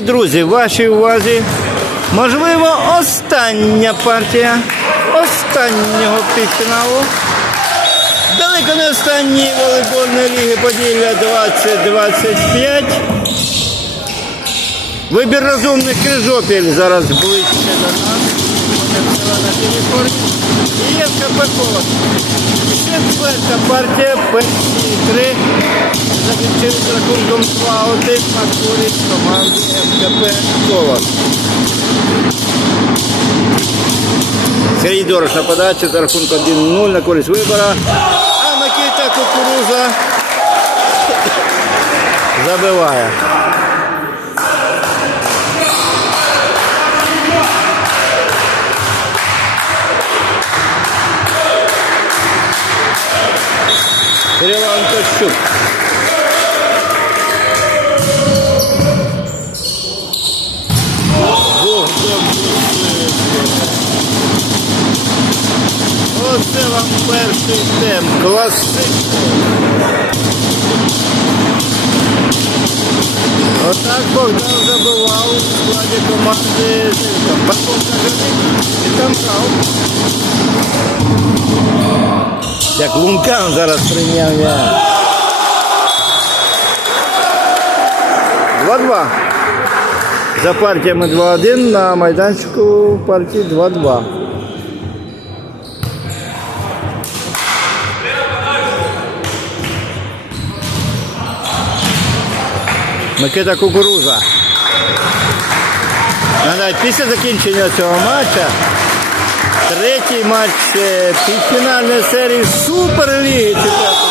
Друзі, вашій увазі, можливо, остання партія останнього півфіналу. Далеко не останньої волейбольної ліги Поділля 2025. Вибір розумних крижопіль зараз ближче до нас. На телефоні. І є КПКО. Четверта партія, перші три закінчили з рахунком 2-1 на користь команди МКП Колос. Сергій Дорош на подачі з рахунком 1-0 на користь вибора. А Микита Кукуруза забиває. Кирило Антощук. Оце вам перший темп. Класичний. Отак Богдан забивав у складі команди Зинка. Парковка Женик і там. Як Лункан зараз прийняв я. 2-2. За партіями 2-1 на майданчику партії 2-2. Микита Кукуруза. Після закінчення цього матча третій матч е, півфінальної серії Суперліги чемпіонату.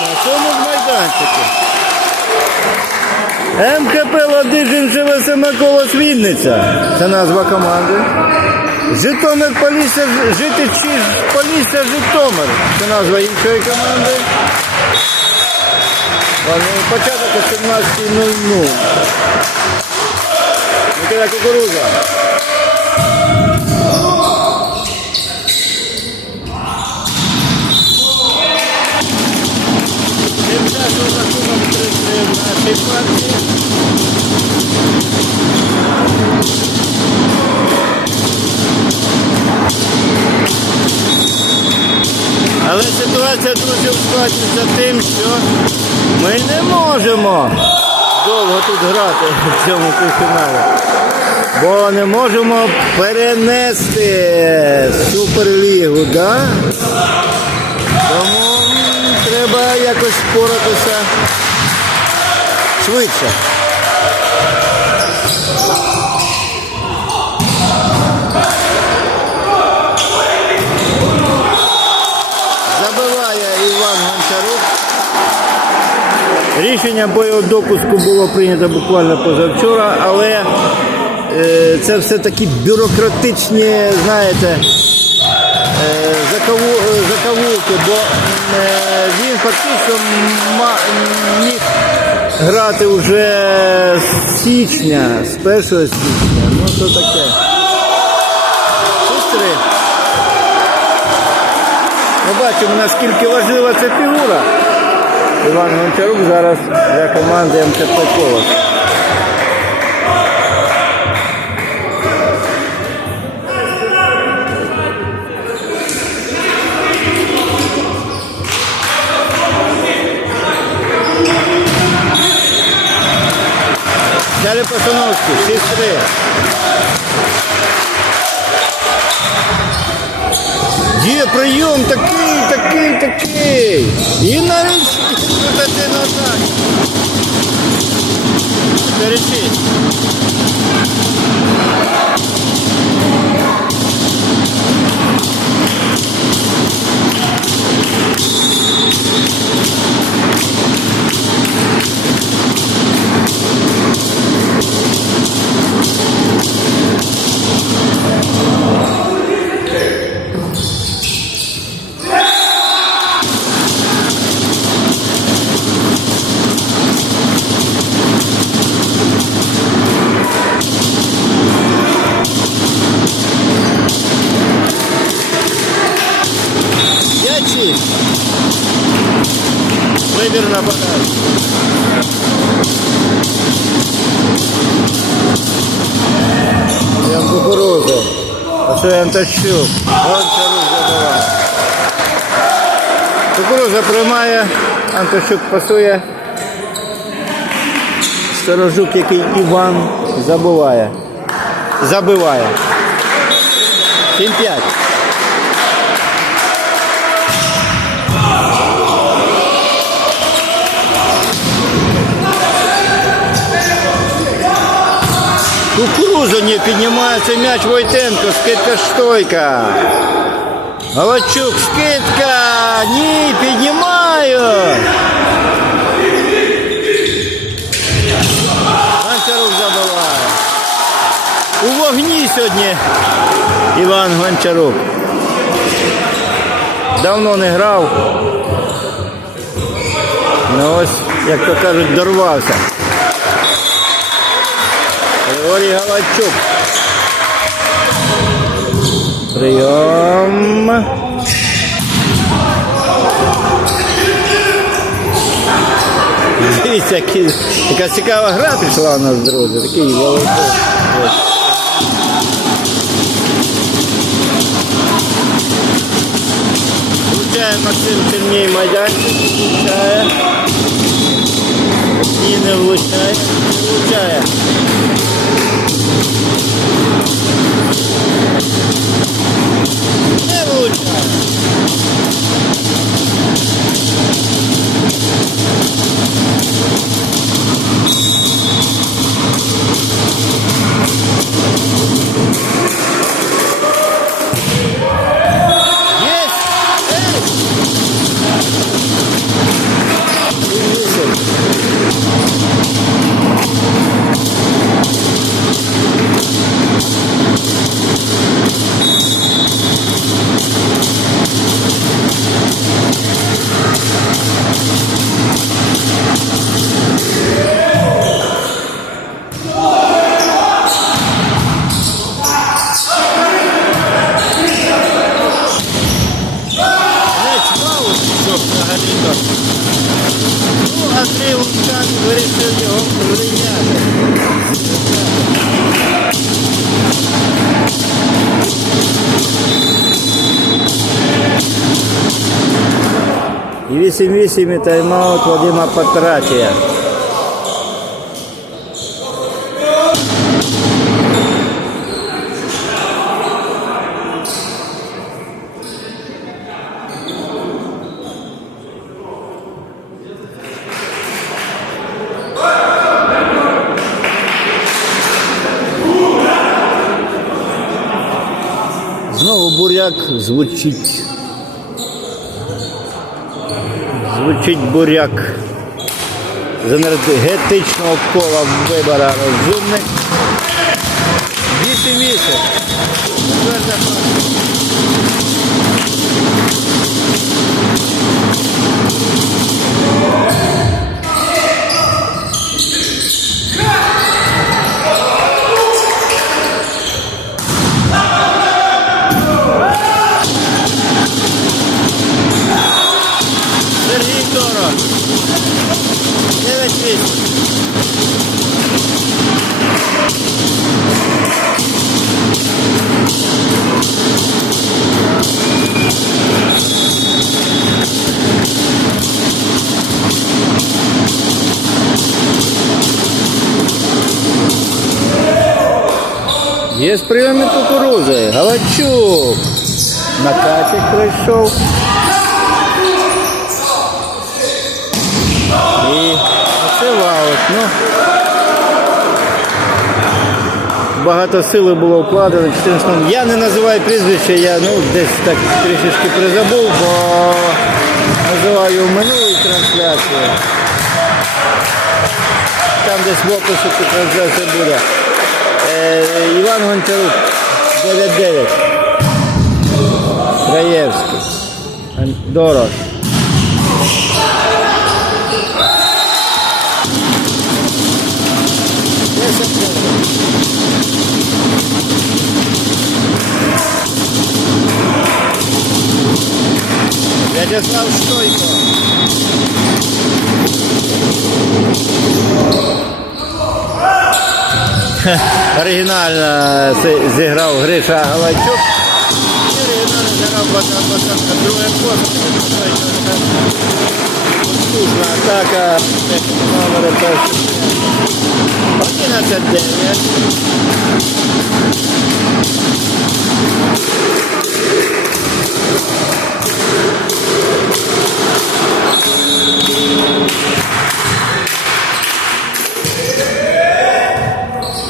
На цьому ж майданчику. МКП Ладижин живе Микола Свідниця. Це назва команди. Житомир Полісся, Житичі Полісся Житомир. Це назва іншої команди. Початок о 17.00. Микола Кукуруза. Але ситуація, друзі, ускладнюється тим, що ми не можемо довго тут грати в цьому півфіналі. Бо не можемо перенести суперлігу, да? Тому треба якось впоратися швидше. Рішення боєвдопуску було прийнято буквально позавчора, але це все такі бюрократичні, знаєте, е, е, закавулки, бо е, він фактично міг грати вже з січня, з 1 січня. Ну то таке. Ми бачимо, наскільки важлива ця фігура. Іван Гончарук зараз для команди МКП Колос. Взяли постановки, сестры. Где прием прийом такий, такий, И І на речі. На речі. Включи. Выбер на показ. Я кукурузу. А что я тащу? Вон кукуруза була. Кукуруза приймає, Антощук пасує. Сторожук, який Іван забуває. Забиває. 7-5. Кукуруза не м'яч Войтенко, скидка штойка. Голочук, скидка! Ні, піднімаю! Гончарук забиває. У вогні сьогодні Іван Гончарук. Давно не грав. Ну ось, як то кажуть, дорвався. Григорій Галачук. Прийом. Дивіться, яка цікава гра пішла у нас, друзі. Такий волосок. Включає Максим Сильній майданчик. Включає. Ні, не влучає. Не влучає. Не влучає. Есть! Эй! 8-8 і тайм-аут Вадима Патратія. Знову буряк звучить. Звучить буряк з енергетичного кола вибора розумник. 8-8. Четверта кукурузи. Галачук. Накатик прийшов. І це ваут. Ну, багато сили було вкладено. 14. Я не називаю прізвище, я ну, десь так трішечки призабув, бо називаю в минулій трансляції. Там десь в описі трансляція буде. Іван Гончарук, 9-9. Раєвський. Дорож. Вячеслав Стойко. Ха. Оригінально зіграв Гриша Галайчук. Оригінально зіграв Богдан кошти. Потужна атака. Перший. 11-9.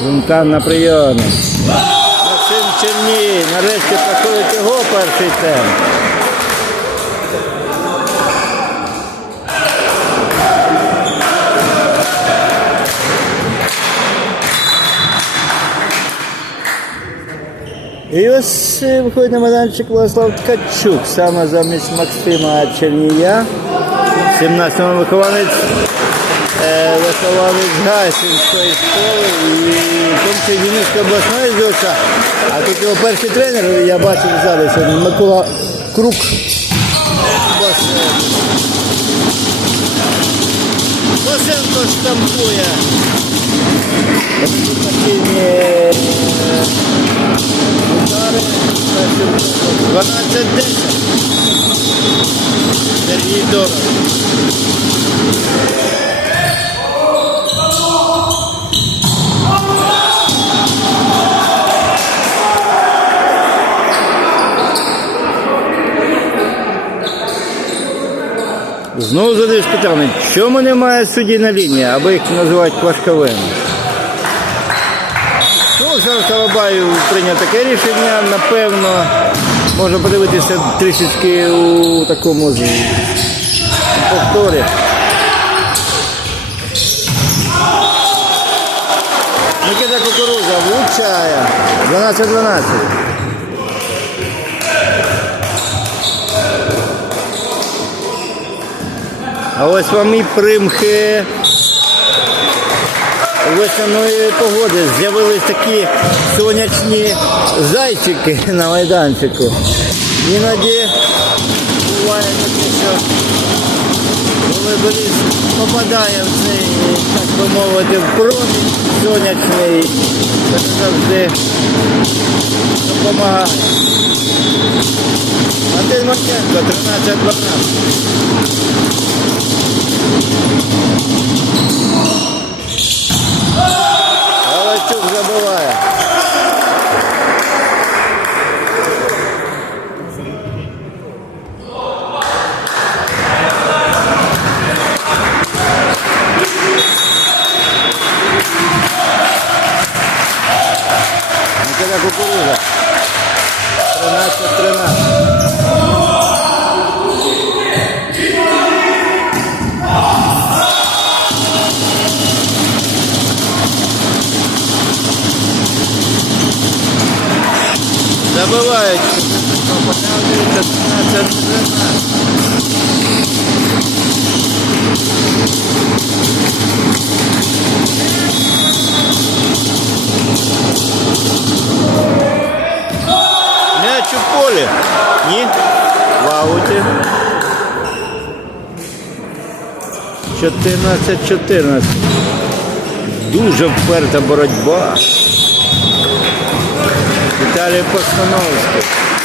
Вулкан на прийомі. Максим Черній. Нарешті проходить його перший темп. І ось е, виходить на майданчик Владислав Ткачук, саме замість Максима Чернія. 17-му вихованець, вихованець Гайсинської школи і тому Вінницької обласної ЗОЧа. А тут його перший тренер, я бачив сьогодні, Микола Крук. Босенко штампує. Е, удари. 12-10. Сергій Доров. Знову задаєш питання, чому немає судді на лінії, або їх називають квашковими? Ну, зараз Талабаєв прийняв таке рішення, напевно, можна подивитися трішечки у такому повторі. Микита Кукуруза влучає. 12-12. А ось вам і примхи весняної погоди. З'явились такі сонячні зайчики на майданчику. Іноді буває таке, що коли боліс попадає в цей, так би мовити, в промінь сонячний, це завжди допомагає. Антон Марченко, 13-12. Галачук забиває. Микола Кукуруза. 13-13. Забивають. Показується 13-13. М'яч у полі. Ні. В ауті. 14-14. Дуже вперта боротьба. Віталій Постановський.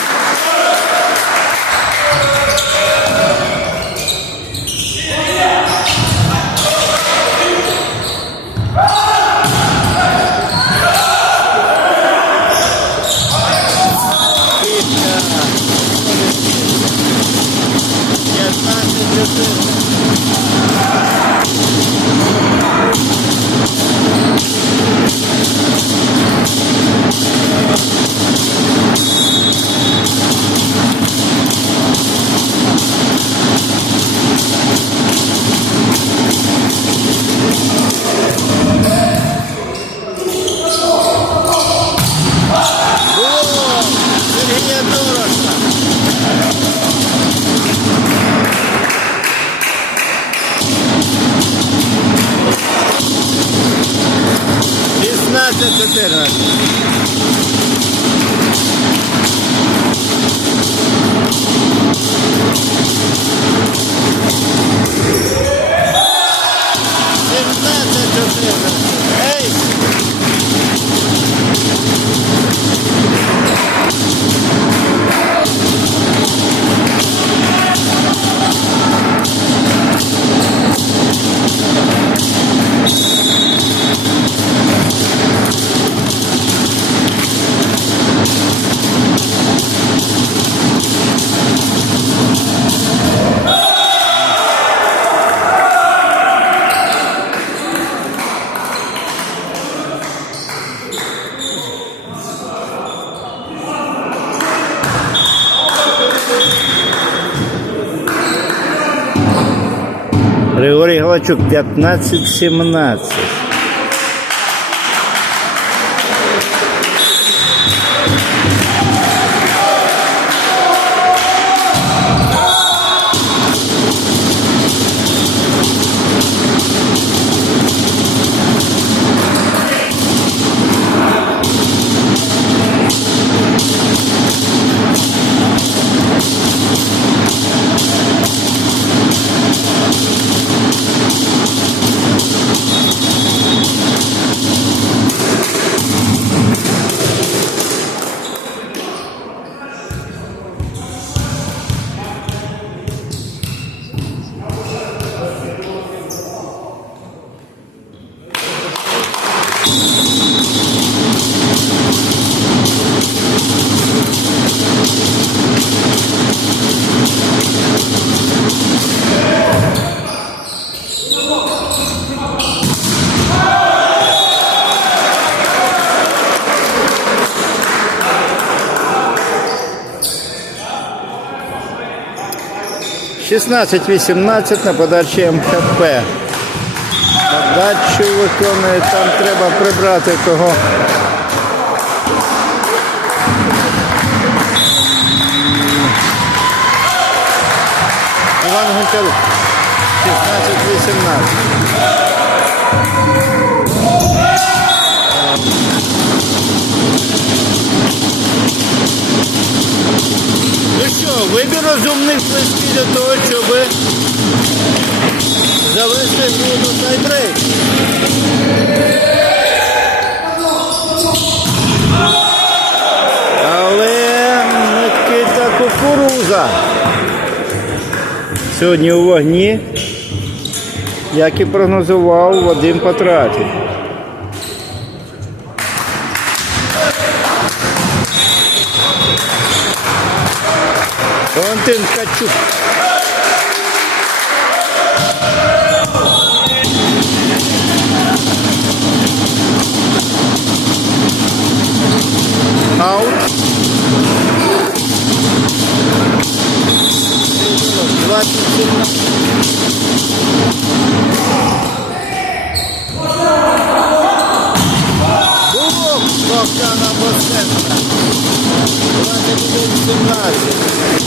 Buenas noches. Галачук 15-17. Шістнадцять 18 на подачі МХП. Подачу виконує, там треба прибрати кого. Іван Гончарук. 16-18. Ну що, вибір розумних близький для того, щоб завести гру до тайбрейк. Але Микита Кукуруза сьогодні у вогні, як і прогнозував Вадим Патратів. Валентин Ткачук. Аут. 27. Було Богдана Босенка. 21-17.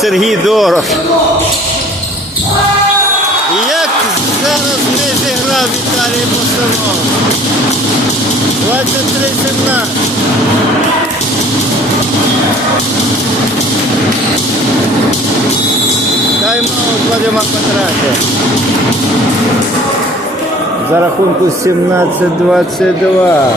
Сергій Дорох. Як зараз не зіграв Віталій Постанов. 23-17. Тайм-аут Вадима Патрати. За рахунку 17-22.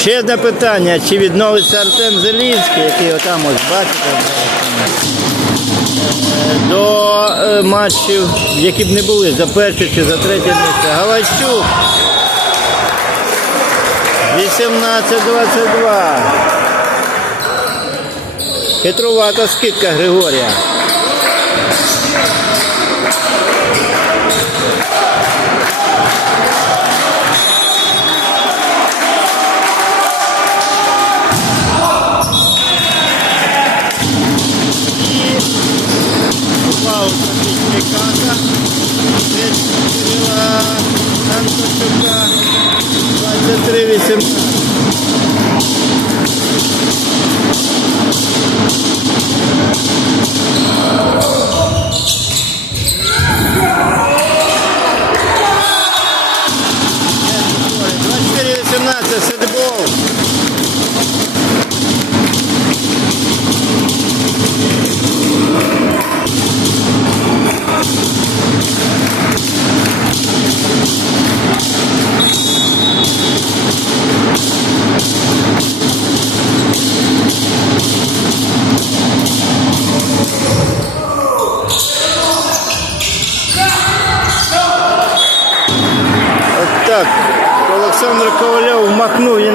Ще одне питання, чи відновиться Артем Зелінський, який отам ось бачите, до е, матчів, які б не були за перше чи за третє місце. Галащук. 18-22. Хитрувата скидка Григорія.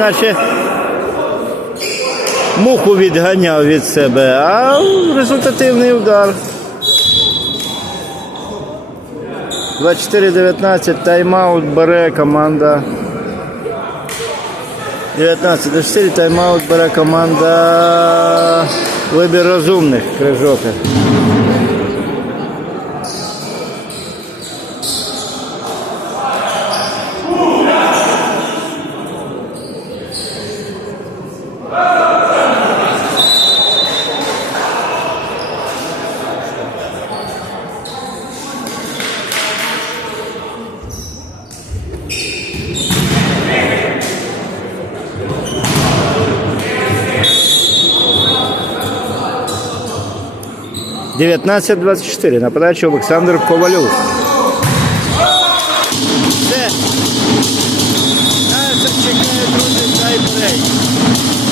наче муху відганяв від себе, а результативний удар. 24-19 тайм-аут бере команда. 19 до 4 тайм-аут бере команда вибір розумних крижока. 19-24. На подачу Олександр Ковальов.